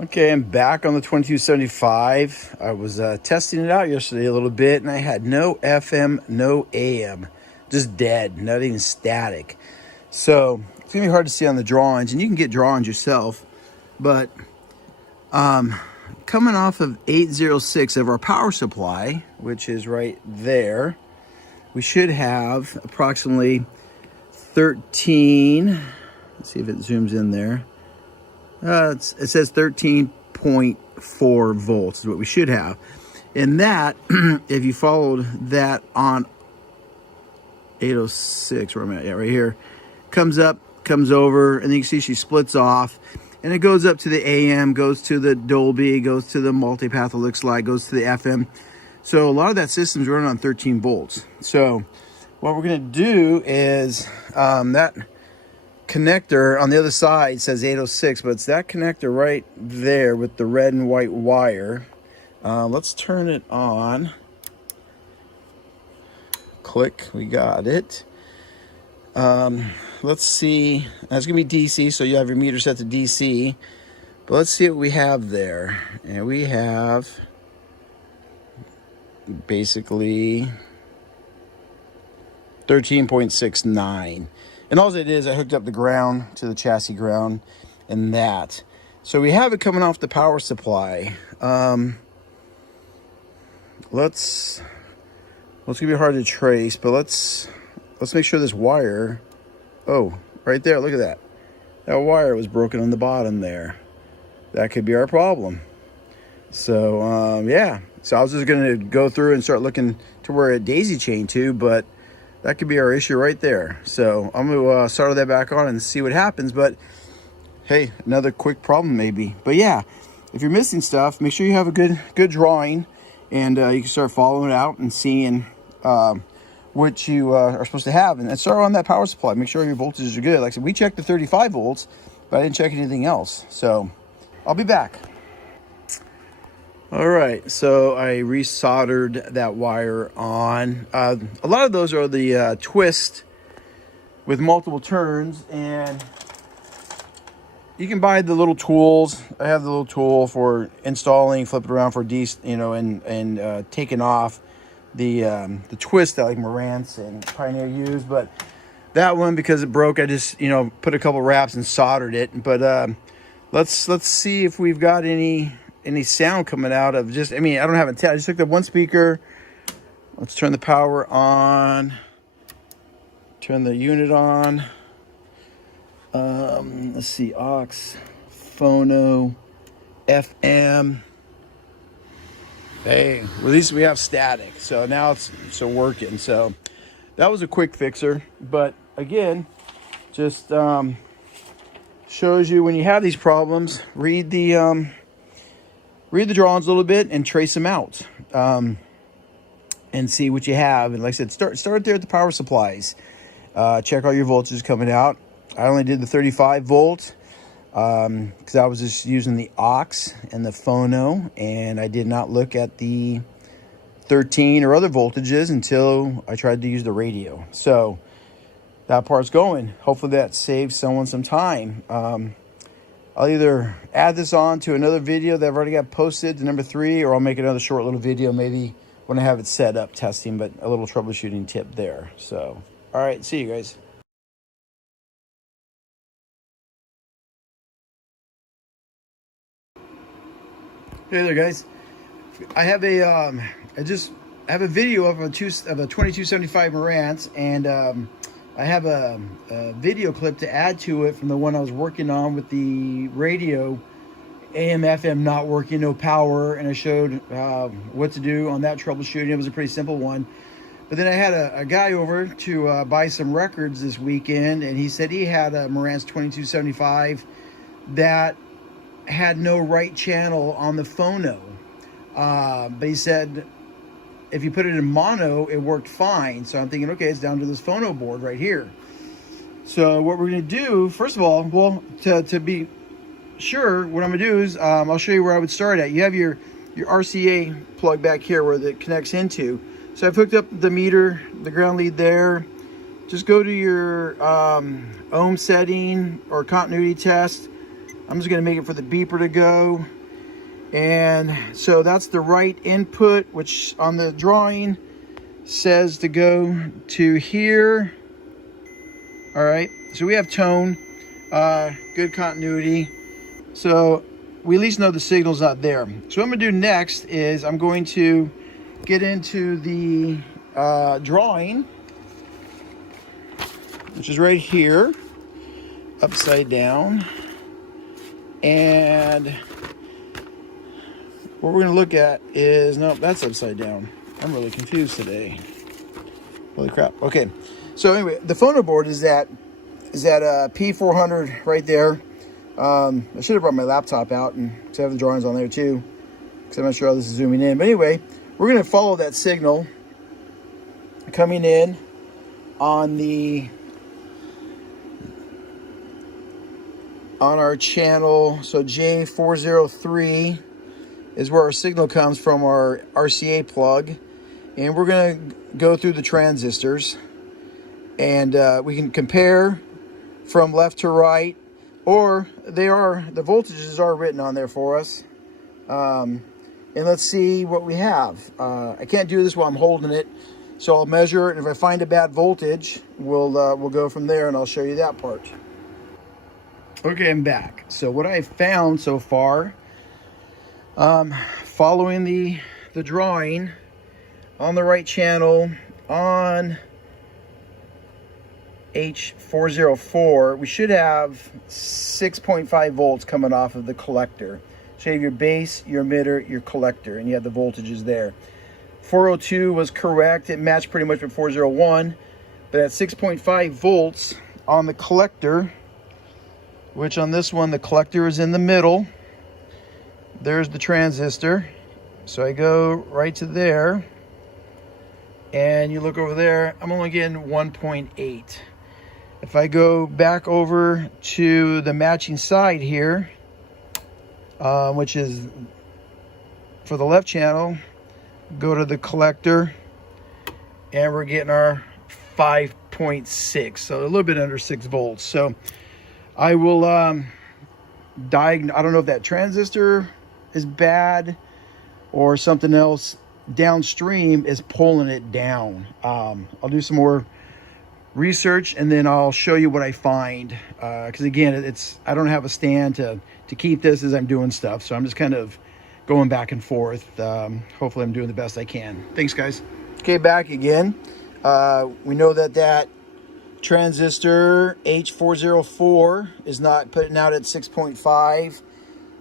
Okay, I'm back on the 2275. I was testing it out yesterday a little bit, and I had no FM, no AM, just dead, not even static. So it's gonna be hard to see on the drawings, and you can get drawings yourself. But coming off of 806 of our power supply, which is right there, we should have approximately 13. Let's see if it zooms in there. It says 13.4 volts is what we should have. And that, if you followed that on 806, where I'm at, yeah, right here, comes up, comes over, and then you can see she splits off. And it goes up to the AM, goes to the Dolby, goes to the multipath, it looks like, goes to the FM. So a lot of that system's running on 13 volts. So what we're going to do is that connector on the other side says 806, but it's that connector right there with the red and white wire. Let's turn it on. Click, we got it. Let's see, that's gonna be DC, so you have your meter set to DC, but let's see what we have there. And we have basically 13.69. And all it is, I hooked up the ground to the chassis ground and that. So we have it coming off the power supply. It's gonna be hard to trace, but let's make sure this wire, oh, right there, look at that. That wire was broken on the bottom there. That could be our problem. So yeah, so I was just gonna go through and start looking to where it daisy chained to, but that could be our issue right there. So I'm gonna start that back on and see what happens. But hey, another quick problem maybe. But yeah, if you're missing stuff, make sure you have a good drawing, and you can start following it out and seeing what you are supposed to have, and start on that power supply. Make sure your voltages are good. Like I said, we checked the 35 volts, but I didn't check anything else. So I'll be back. All right, so I resoldered that wire on. A lot of those are the twist with multiple turns, and you can buy the little tools. I have the little tool for installing, flip it around for and taking off the twist that like Marantz and Pioneer use. But that one, because it broke, I just put a couple wraps and soldered it. But let's see if we've got any sound coming out of just, I don't have it. I just hooked up one speaker. Let's turn the power on. Turn the unit on. Let's see, aux, phono, FM. Hey, well, at least we have static. So now it's working. So that was a quick fixer. But again, just shows you when you have these problems, read the drawings a little bit and trace them out, and see what you have. And like I said, start there at the power supplies. Check all your voltages coming out. I only did the 35 volt because I was just using the aux and the phono, and I did not look at the 13 or other voltages until I tried to use the radio. So that part's going. Hopefully that saves someone some time. I'll either add this on to another video that I've already got posted to number 3, or I'll make another short little video maybe when I have it set up testing, but a little troubleshooting tip there. So, all right, see you guys. Hey there, guys. I have a I have a video of a 2275 Marantz, and I have a video clip to add to it from the one I was working on with the radio, AM, FM not working, no power, and I showed what to do on that troubleshooting. It was a pretty simple one. But then I had a guy over to buy some records this weekend, and he said he had a Marantz 2275 that had no right channel on the phono. But he said if you put it in mono, it worked fine. So I'm thinking, okay, it's down to this Phono Board right here. So what we're going to do, first of all, well, to be sure, what I'm going to do is I'll show you where I would start at. You have your RCA plug back here where it connects into. So I've hooked up the meter, the ground lead there. Just go to your ohm setting or continuity test. I'm just going to make it for the beeper to go. And so that's the right input, which on the drawing says to go to here. All right, so we have tone, good continuity. So we at least know the signal's not there. So what I'm gonna do next is I'm going to get into the drawing, which is right here, upside down. And what we're going to look at is, no, that's upside down. I'm really confused today. Holy crap. Okay. So anyway, the Phono Board is that P400 right there. I should have brought my laptop out and have the drawings on there too, because I'm not sure how this is zooming in. But anyway, we're going to follow that signal coming in on our channel. So J403 is where our signal comes from, our RCA plug, and we're going to go through the transistors, and we can compare from left to right, or the voltages are written on there for us, and let's see what we have. I can't do this while I'm holding it, so I'll measure it, and if I find a bad voltage, we'll go from there, and I'll show you that part. Okay, I'm back. So what I found so far, following the drawing on the right channel on H404, we should have 6.5 volts coming off of the collector. So you have your base, your emitter, your collector, and you have the voltages there. 402 was correct. It matched pretty much with 401, but at 6.5 volts on the collector, which on this one, the collector is in the middle. There's the transistor. So I go right to there, and you look over there, I'm only getting 1.8. If I go back over to the matching side here, which is for the left channel, go to the collector, and we're getting our 5.6, so a little bit under 6 volts. So I will diagnose. I don't know if that transistor is bad or something else downstream is pulling it down. I'll do some more research, and then I'll show you what I find, because again, I don't have a stand to keep this as I'm doing stuff, so I'm just kind of going back and forth. Hopefully I'm doing the best I can. Thanks, guys. Okay, back again. We know that transistor H404 is not putting out at 6.5.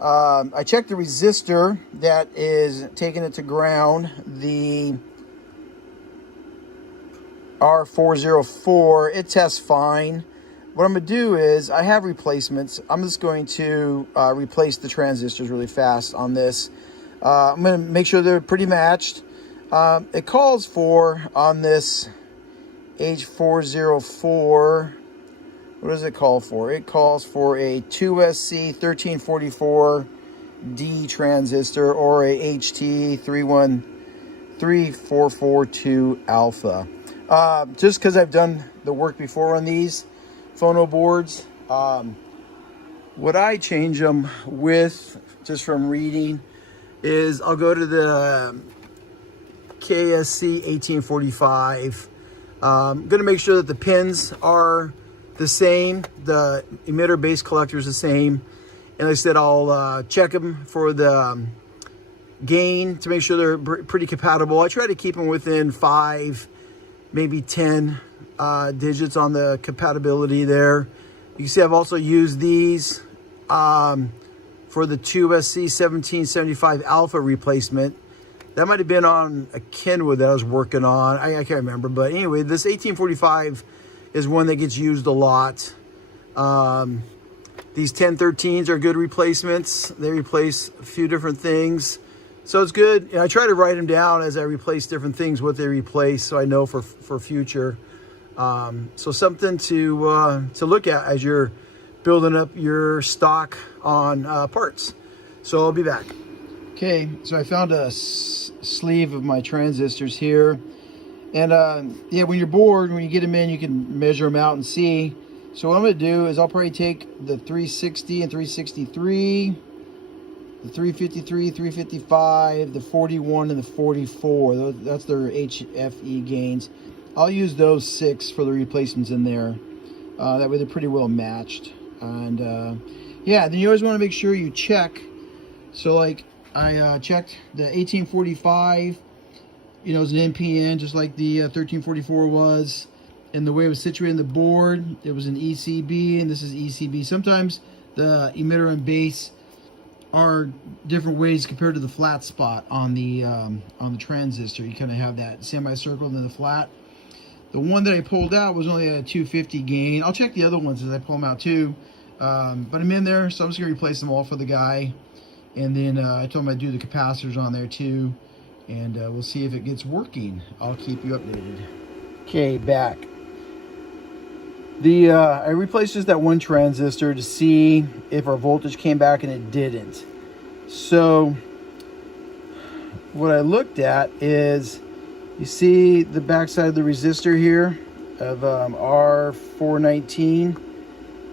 I checked the resistor that is taking it to ground, the R404. It tests fine. What I'm going to do is, I have replacements. I'm just going to replace the transistors really fast on this. I'm going to make sure they're pretty matched. It calls for, on this H404, what does it call for? It calls for a 2SC 1344D transistor, or a HT 313442 alpha. Just because I've done the work before on these Phono boards, what I change them with, just from reading, is I'll go to the KSC 1845. I'm going to make sure that the pins are the same, the emitter base collector is the same, and like I said, I'll check them for the gain to make sure they're pretty compatible. I try to keep them within 5, maybe 10 digits on the compatibility there. You can see I've also used these for the 2SC 1775 alpha replacement. That might have been on a Kenwood that I was working on. I can't remember. But anyway, this 1845 is one that gets used a lot. These 1013s are good replacements. They replace a few different things. So it's good. I try to write them down as I replace different things, what they replace, so I know for future. So something to look at as you're building up your stock on parts. So I'll be back. Okay, so I found a sleeve of my transistors here, and yeah, when you're bored, when you get them in, you can measure them out and see. So what I'm going to do is I'll probably take the 360 and 363, the 353, 355, the 41, and the 44. That's their HFE gains. I'll use those 6 for the replacements in there. That way they're pretty well matched. And yeah, then you always want to make sure you check. So like I checked the 1845, you know, it's an NPN just like the 1344 was. And the way it was situated in the board, it was an ECB, and this is ECB. Sometimes the emitter and base are different ways compared to the flat spot on the transistor. You kind of have that semicircle and then the flat. The one that I pulled out was only at a 250 gain. I'll check the other ones as I pull them out too. But I'm in there, so I'm just gonna replace them all for the guy. And then I told him I'd do the capacitors on there too. And we'll see if it gets working. I'll keep you updated. Okay, back. I replaced just that one transistor to see if our voltage came back, and it didn't. So what I looked at is, you see the backside of the resistor here of R419,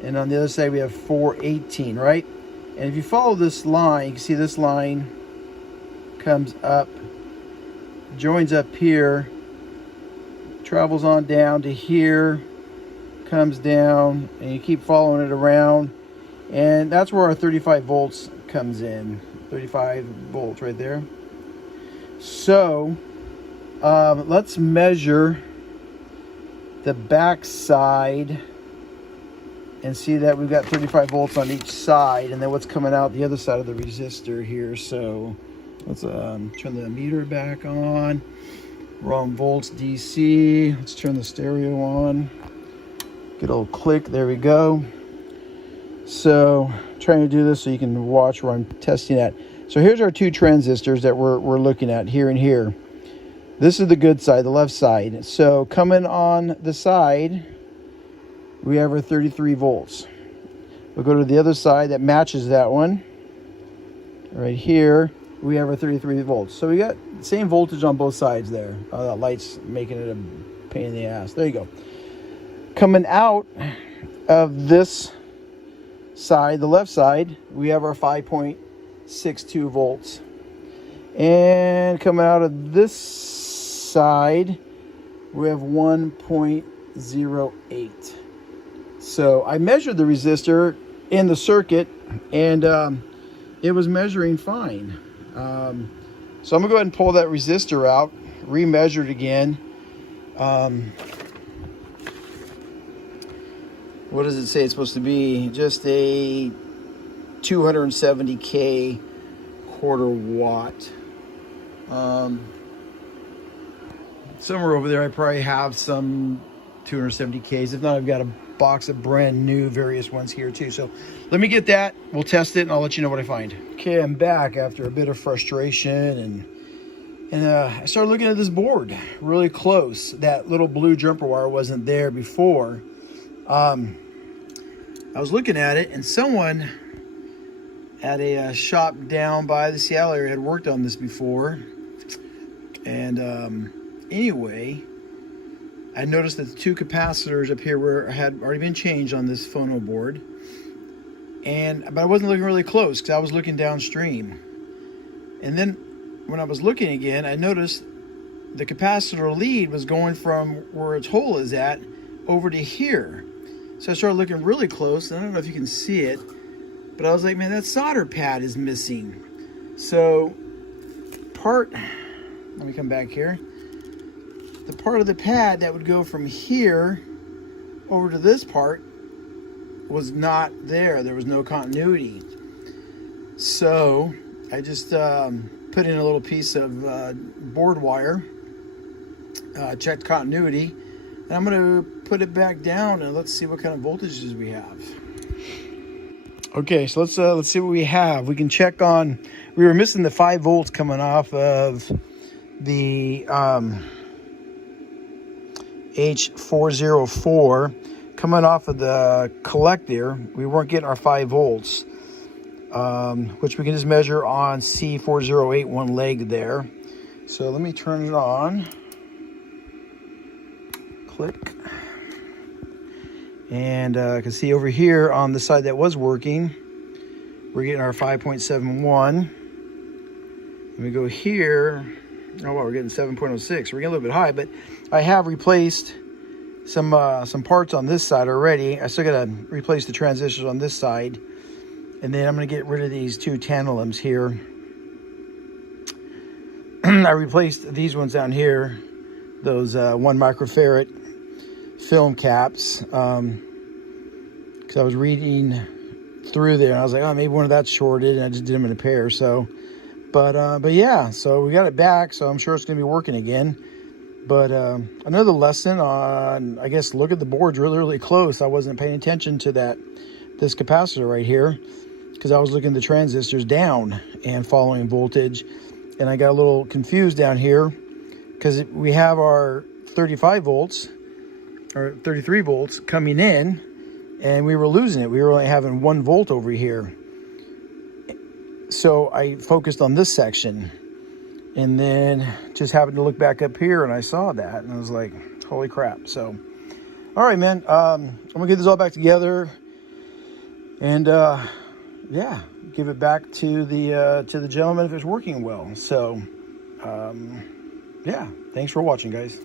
and on the other side we have 418, right? And if you follow this line, you can see this line comes up, joins up here, travels on down to here, comes down, and you keep following it around, and that's where our 35 volts comes in. 35 volts right there. So let's measure the back side and see that we've got 35 volts on each side, and then what's coming out the other side of the resistor here. So let's turn the meter back on. We're on volts DC. Let's turn the stereo on. Get a little click, there we go. So trying to do this so you can watch where I'm testing at. So here's our 2 transistors that we're looking at here and here. This is the good side, the left side. So coming on the side, we have our 33 volts. We'll go to the other side that matches that one. Right here, we have our 33 volts. So we got the same voltage on both sides there. Oh, that light's making it a pain in the ass. There you go. Coming out of this side, the left side, we have our 5.62 volts. And coming out of this side, we have 1.08. So I measured the resistor in the circuit, and it was measuring fine. So I'm gonna go ahead and pull that resistor out, remeasure it again. What does it say it's supposed to be? Just a 270K quarter watt. Somewhere over there I probably have some 270Ks. If not, I've got a box of brand new various ones here too. So let me get that, we'll test it, and I'll let you know what I find. Okay, I'm back after a bit of frustration, and I started looking at this board really close. That little blue jumper wire wasn't there before. I was looking at it, and someone at a shop down by the Seattle area had worked on this before. And anyway, I noticed that the 2 capacitors up here had already been changed on this Phono board. But I wasn't looking really close because I was looking downstream. And then when I was looking again, I noticed the capacitor lead was going from where its hole is at over to here. So I started looking really close, and I don't know if you can see it, but I was like, man, that solder pad is missing. So let me come back here. The part of the pad that would go from here over to this part was not there. There was no continuity. So I just put in a little piece of board wire, checked continuity, and I'm going to put it back down, and let's see what kind of voltages we have. Okay, so let's see what we have. We can check on. We were missing the 5 volts coming off of the H404 coming off of the collector. We weren't getting our 5 volts, which we can just measure on C4081 leg there. So let me turn it on. Click. And I can see over here on the side that was working, we're getting our 5.71. Let me go here. Oh, wow, we're getting 7.06. We're getting a little bit high, but I have replaced some parts on this side already. I still got to replace the transistors on this side. And then I'm going to get rid of these two tantalums here. I replaced these ones down here, those 1 microfarad film caps, because I was reading through there and I was like, oh, maybe one of that's shorted, and I just did them in a pair. So but yeah, so we got it back, so I'm sure it's going to be working again. But another lesson on, I guess, look at the boards really, really close. I wasn't paying attention to this capacitor right here, because I was looking at the transistors down and following voltage. And I got a little confused down here, because we have our 35 volts, or 33 volts coming in, and we were losing it. We were only having 1 volt over here. So I focused on this section, and then just happened to look back up here and I saw that, and I was like, holy crap. So, all right, man, I'm gonna get this all back together, and yeah, give it back to the gentleman if it's working well. So, yeah, thanks for watching, guys.